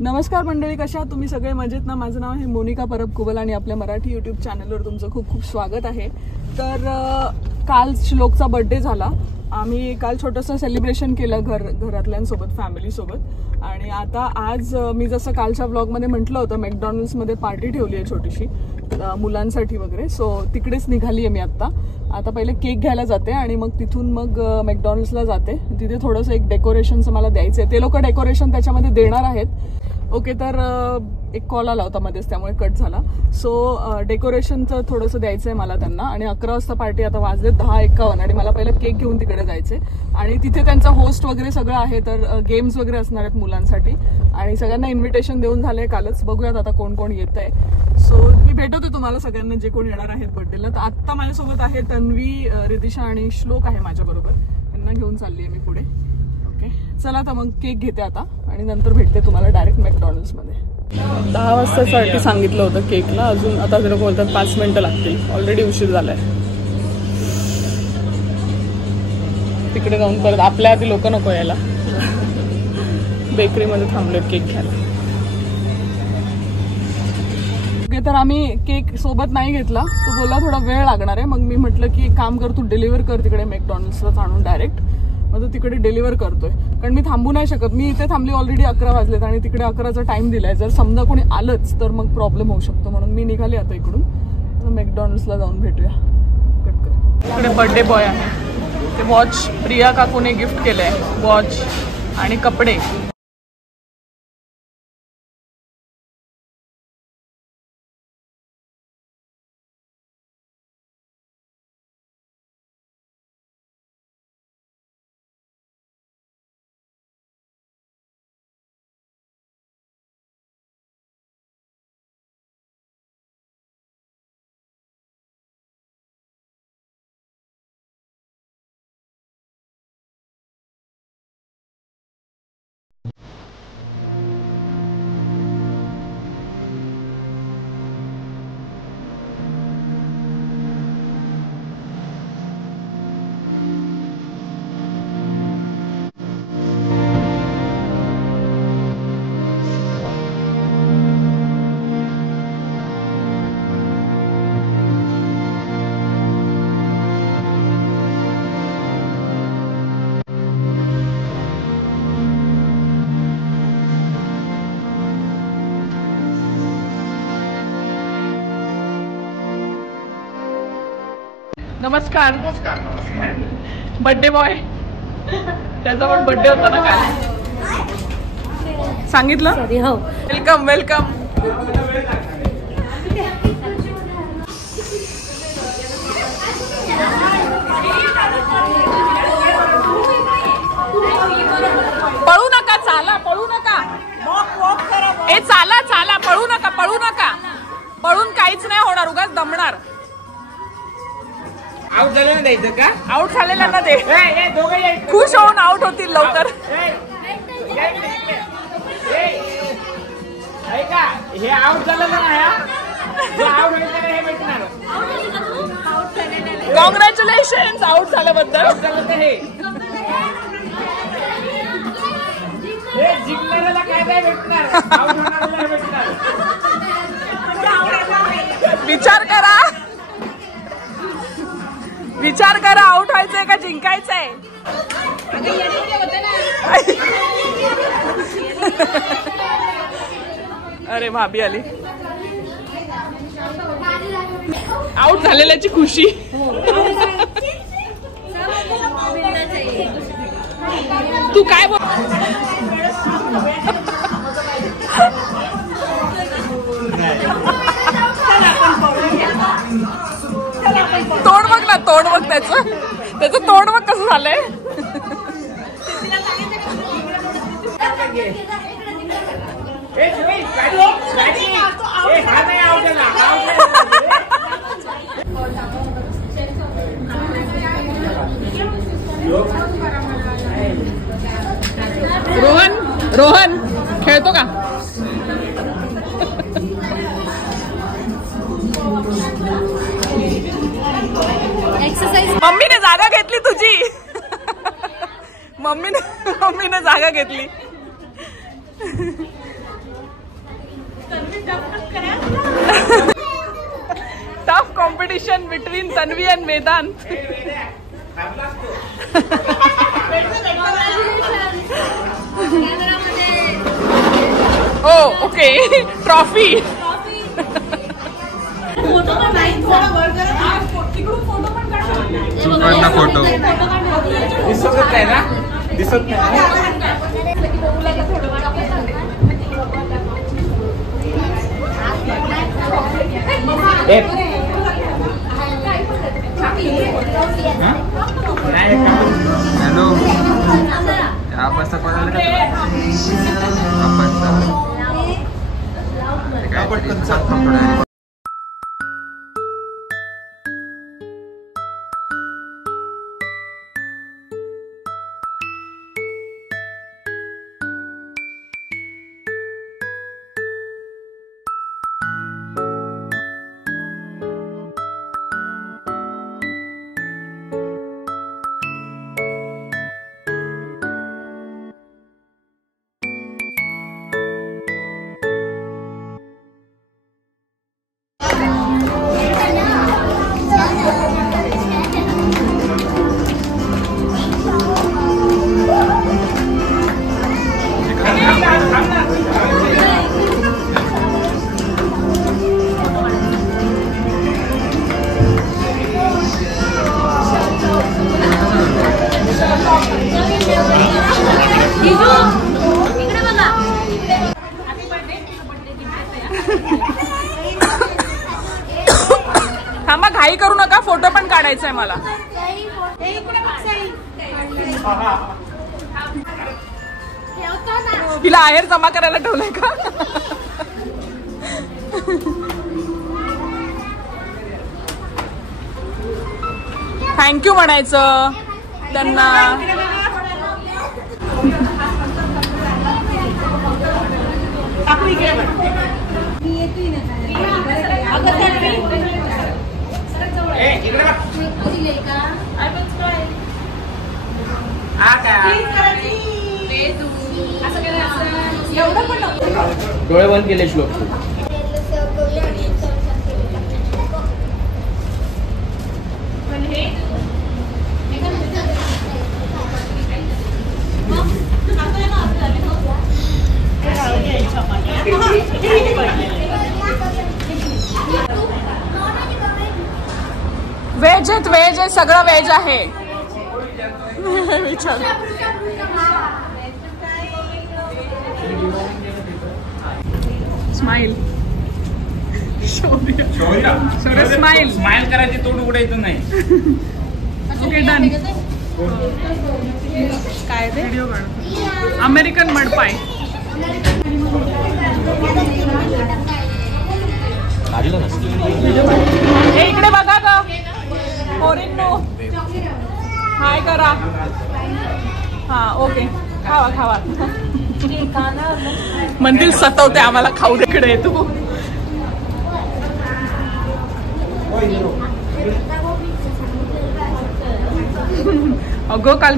नमस्कार मंडळी, कशा आहात तुम्ही सगळे? मजेत ना? माझं नाव आहे मोनिका परब कुबल आणि आपल्या मराठी यूट्यूब चॅनलवर तुमचं खूप खूप स्वागत आहे. तर काल श्लोकचा बर्थडे झाला. आम्ही काल छोटंसं सेलिब्रेशन केलं घरातल्यांसोबत, फॅमिलीसोबत. आणि आता आज मी जसं कालच्या ब्लॉगमध्ये म्हटलं होतं, मॅकडॉनल्ड्समध्ये पार्टी ठेवली आहे छोटीशी मुलांसाठी वगैरे. सो तिकडेच निघाली आहे मी आता पहिले केक घ्यायला जाते आणि मग तिथून मग मॅकडॉनल्ड्सला जाते. तिथे थोडंसं एक डेकोरेशनचं मला द्यायचं आहे. ते लोक डेकोरेशन त्याच्यामध्ये देणार आहेत. ओके, तर एक कॉल आला होता मध्येच, त्यामुळे कट झाला. सो डेकोरेशनचं थोडंसं द्यायचं आहे मला त्यांना. आणि 11 वाजता पार्टी, आता वाजले 10:51 आणि मला पहिलं केक घेऊन तिकडे जायचे. आणि तिथे त्यांचा होस्ट वगैरे सगळं आहे, तर गेम्स वगैरे असणार आहेत मुलांसाठी. आणि सगळ्यांना इन्व्हिटेशन देऊन झालंय कालच. बघूयात आता कोण कोण येत आहे. सो मी भेटवते तुम्हाला सगळ्यांना जे कोण येणार आहेत बर्थडेला. तर आत्ता माझ्यासोबत आहे तन्वी, रिदिशा आणि श्लोक आहे माझ्याबरोबर. त्यांना घेऊन चालली आहे मी पुढे. ओके, चला तर मग केक घेते आता आणि नंतर भेटते तुम्हाला डायरेक्ट मॅकडॉनल्ड्समध्ये. 10 वाजतासाठी सांगितलं होतं केकला. अजून आता ते लोक बोलतात 5 मिनिटं लागतील. ऑलरेडी उशीर झालाय. तिकडे जाऊन परत आपल्या आधी लोक नको यायला. बेकरीमध्ये थांबलोय केक घ्यायला. ओके, तर आम्ही केक सोबत नाही घेतला. तो बोलला थोडा वेळ लागणार आहे. मग मी म्हटलं की एक काम कर, तू डिलिव्हर कर तिकडे मॅकडॉनल्ड्सलाच आणून डायरेक्ट. मग तो तिकडे डिलिव्हर करतोय, कारण मी थांबू नाही शकत. मी इथे थांबली ऑलरेडी 11 वाजलेत आणि तिकडे 11चा टाइम दिलाय. जर समजा कोणी आलंच तर मग प्रॉब्लेम होऊ शकतो. म्हणून मी निघाली आता इकडून. मॅकडॉनल्ड्सला जाऊन भेटूया. इकडे बर्थडे बॉय आहे. ते वॉच प्रिया काकूने गिफ्ट केलंय, वॉच आणि कपडे. नमस्कार. बर्थडे बॉय, त्याचा पण बर्थडे होता ना काल. सांगितलं. Welcome welcome. पळू नका, चाला, पळू नका. ए चाला चाला, पळू नका, पळू नका. पळून काहीच नाही होणार, उगाच दमणार. आउट झालेला द्यायचं का? आउट झालेल्यांना दे. खुश होऊन आउट होतील लवकर. हे आउट झालेलं नाही. कॉंग्रॅच्युलेशन आउट झाल्याबद्दल. हे जिंकणाऱ्याला काय काय भेटणार, आउट होणाऱ्याला भेटणार. विचार करा, आउट व्हायचंय का जिंकायचंय? अरे भाभी आली. आउट झालेल्याची खुशी. तू काय बोल. तोंड बघ ना, तोंड बघ त्याचं तोंड बघ कसं झालंय. रोहन खेळतो का? मम्मीने जागा घेतली तुझी. मम्मीने जागा घेतली. Tough competition between Tanvi and Vedant. हो ओके ट्रॉफी. फोटो दिसत नाही ना, दिसत नाही. हॅलो आपण आपण थांबा घाई करू नका, फोटो पण काढायचा आहे मला. तिला आहेर जमा करायला ठेवलंय का? थँक्यू म्हणायचं त्यांना. डोळे बंद केले श्लोक. व्हेज आहेत, व्हेज आहे, सगळं व्हेज आहे. विचार स्माइल. स्माइल स्माइल करायची, तोंड उघडायचं नाही. Okay done. काय ते व्हिडिओ काढ. अमेरिकन मडपाय. हे इकडे बघा का पोरींनो, हाय करा. हा ओके खावा खावा. म्हणतील सतवते आम्हाला खाऊ दे. इकडे तू अगं काल